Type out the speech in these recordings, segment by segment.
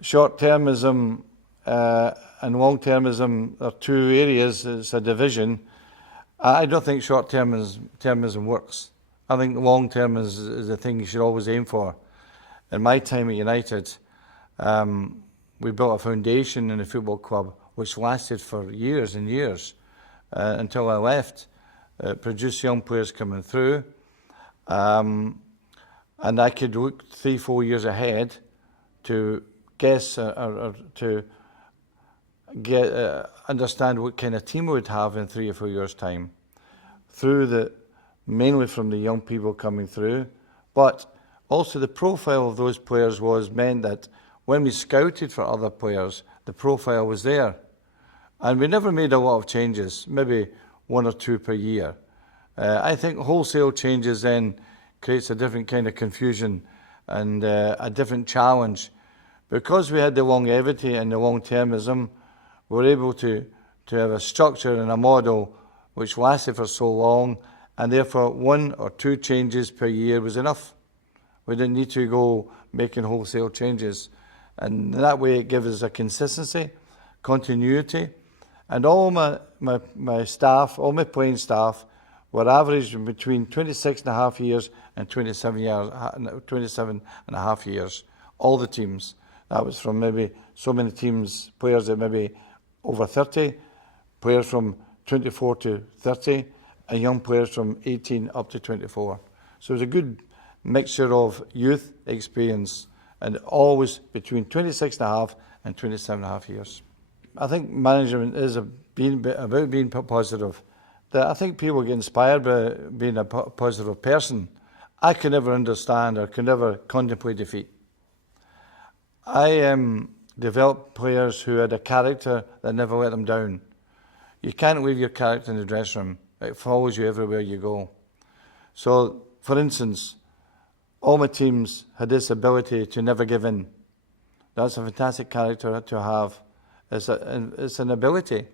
Short-termism and long-termism are two areas. It's a division. I don't think short-termism works. I think long-term is the thing you should always aim for. In my time at United, we built a foundation in the football club which lasted for years and years until I left. Produced young players coming through, and I could look 3-4 years ahead to guess or to understand what kind of team we would have in 3 or 4 years' time, mainly from the young people coming through, but also the profile of those players meant that when we scouted for other players, the profile was there, and we never made a lot of changes, maybe 1 or 2 per year. I think wholesale changes then creates a different kind of confusion and a different challenge. Because we had the longevity and the long-termism, we were able to have a structure and a model which lasted for so long, and therefore 1 or 2 changes per year was enough. We didn't need to go making wholesale changes. And that way it gives us a consistency, continuity, and all my staff, all my playing staff, were averaged between 26.5 years and 27 and a half years, all the teams. That was from maybe so many teams, players that maybe over 30, players from 24 to 30, and young players from 18 up to 24. So it was a good mixture of youth experience, and always between 26.5 and 27.5 years. I think management is about being positive. I think people get inspired by being a positive person. I could never understand or could never contemplate defeat. I developed players who had a character that never let them down. You can't leave your character in the dressing room. It follows you everywhere you go. So, for instance, all my teams had this ability to never give in. That's a fantastic character to have. It's an ability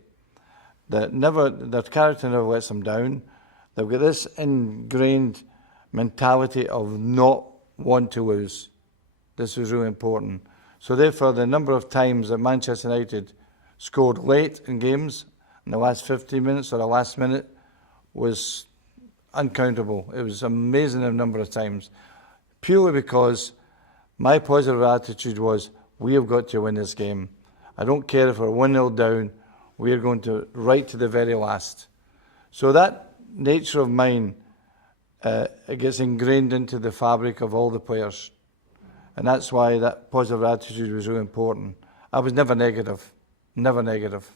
that character never lets them down. They've got this ingrained mentality of not want to lose. This was really important. So therefore, the number of times that Manchester United scored late in games, in the last 15 minutes or the last minute, was uncountable. It was amazing the number of times. Purely because my positive attitude was, we have got to win this game. I don't care if we're 1-0 down, we are going to right to the very last. So that nature of mine, it gets ingrained into the fabric of all the players. And that's why that positive attitude was really important. I was never negative, never negative.